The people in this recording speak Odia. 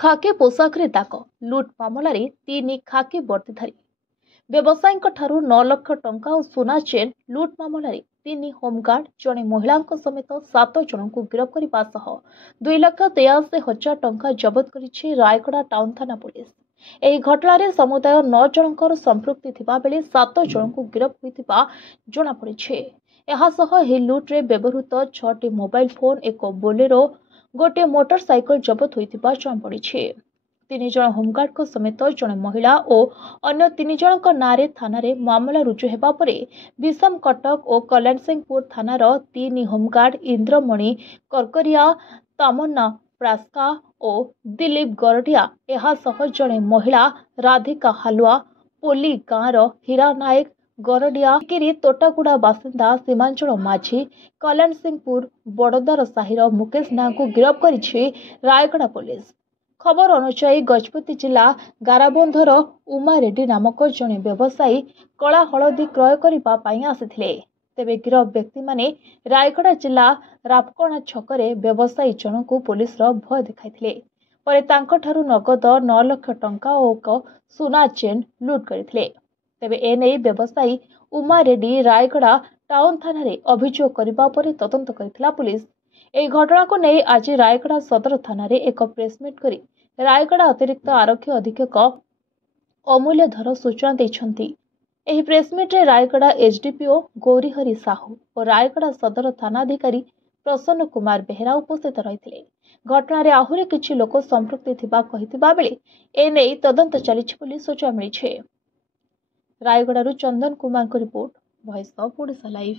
ଖାକି ପୋଷାକରେ ଦାଗ ଲୁଟ୍ ମାମଲାରେ 3 ଖାକି ବର୍ଦ୍ଦିଧାରୀ ବ୍ୟବସାୟୀଙ୍କ ଠାରୁ 9 ଲକ୍ଷ ଟଙ୍କା ଓ ସୁନା ଚେନ୍ ଲୁଟ୍ ମାମଲାରେ 3 ହୋମଗାର୍ଡ ଜଣେ ମହିଳାଙ୍କ ସମେତ 7 ଜଣଙ୍କୁ ଗିରଫ କରିବା ସହ 2,83,000 ଟଙ୍କା ଜବତ କରିଛି ରାୟଗଡ଼ା ଟାଉନ ଥାନା ପୁଲିସ। ଏହି ଘଟଣାରେ ସମୁଦାୟ 9 ଜଣଙ୍କର ସମ୍ପୃକ୍ତି ଥିବା ବେଳେ 7 ଜଣଙ୍କୁ ଗିରଫ ହୋଇଥିବା ଜଣାପଡ଼ିଛି। ଏହାସହ ଏହି ଲୁଟ୍ରେ ବ୍ୟବହୃତ 6ଟି ମୋବାଇଲ ଫୋନ୍, ଏକ ବୋଲେରୋ, ଗୋଟିଏ ମୋଟର ସାଇକେଲ ଜବତ ହୋଇଥିବା ଜଣାପଡ଼ିଛି। 3 ଜଣ ହୋମଗାର୍ଡଙ୍କ ସମେତ ଜଣେ ମହିଳା ଓ ଅନ୍ୟ 3 ଜଣଙ୍କ ନାଁରେ ଥାନାରେ ମାମଲା ରୁଜୁ ହେବା ପରେ ବିଷମ କଟକ ଓ କଲ୍ୟାଣସିଂହପୁର ଥାନାର 3 ହୋମଗାର୍ଡ ଇନ୍ଦ୍ରମଣି କରକରିଆ, ତାମନ୍ନା ପ୍ରାସ୍କା ଓ ଦିଲ୍ଲୀପ ଗରଡିଆ ଏହାସହ ଜଣେ ମହିଳା ରାଧିକା ହାଲୁଆ ପୋଲି ଗାଁର ହୀରା ନାୟକ ଗରଡିଆ କିରି ତୋଟାଗୁଡ଼ା ବାସିନ୍ଦା ସୀମାଞ୍ଚଳ ମାଝୀ କଲ୍ୟାଣସିଂହପୁର ବଡଦାର ସାହିର ମୁକେଶ ନାଁକୁ ଗିରଫ କରିଛି ରାୟଗଡ଼ା ପୁଲିସ। ଖବର ଅନୁଯାୟୀ ଗଜପତି ଜିଲ୍ଲା ଗାରାବନ୍ଧର ଉମା ରେଡ୍ଡି ନାମକ ଜଣେ ବ୍ୟବସାୟୀ କଳା ହଳଦୀ କ୍ରୟ କରିବା ପାଇଁ ଆସିଥିଲେ। ତେବେ ଗିରଫ ବ୍ୟକ୍ତିମାନେ ରାୟଗଡ଼ା ଜିଲ୍ଲା ରାପକଣା ଛକରେ ବ୍ୟବସାୟୀ ଜଣଙ୍କୁ ପୋଲିସର ଭୟ ଦେଖାଇଥିଲେ। ପରେ ତାଙ୍କଠାରୁ ନଗଦ 9 ଲକ୍ଷ ଟଙ୍କା ଓ ଏକ ସୁନା ଚେନ୍ ଲୁଟ୍ କରିଥିଲେ। ତେବେ ଏନେଇ ବ୍ୟବସାୟୀ ଉମା ରେଡ୍ଡି ରାୟଗଡ଼ା ଟାଉନ ଥାନାରେ ଅଭିଯୋଗ କରିବା ପରେ ତଦନ୍ତ କରିଥିଲା ପୁଲିସ। ଏହି ଘଟଣାକୁ ନେଇ ଆଜି ରାୟଗଡ଼ା ସଦର ଥାନାରେ ଏକ ପ୍ରେସମିଟ୍ କରି ରାୟଗଡ଼ା ଅତିରିକ୍ତ ଆରକ୍ଷୀ ଅଧୀକ୍ଷକ ଅମୂଲ୍ୟ ଧର ସୂଚନା ଦେଇଛନ୍ତି। ଏହି ପ୍ରେସମିଟ୍ରେ ରାୟଗଡ଼ା ଏସ୍ଡିପିଓ ଗୌରୀହରି ସାହୁ ଓ ରାୟଗଡ଼ା ସଦର ଥାନାଧିକାରୀ ପ୍ରସନ୍ନ କୁମାର ବେହେରା ଉପସ୍ଥିତ ରହିଥିଲେ। ଘଟଣାରେ ଆହୁରି କିଛି ଲୋକ ସମ୍ପୃକ୍ତି ଥିବା କହିଥିବା ବେଳେ ଏନେଇ ତଦନ୍ତ ଚାଲିଛି ବୋଲି ସୂଚନା ମିଳିଛି। ରାୟଗଡ଼ାରୁ ଚନ୍ଦନ କୁମାରଙ୍କ report, voice of Odisha live.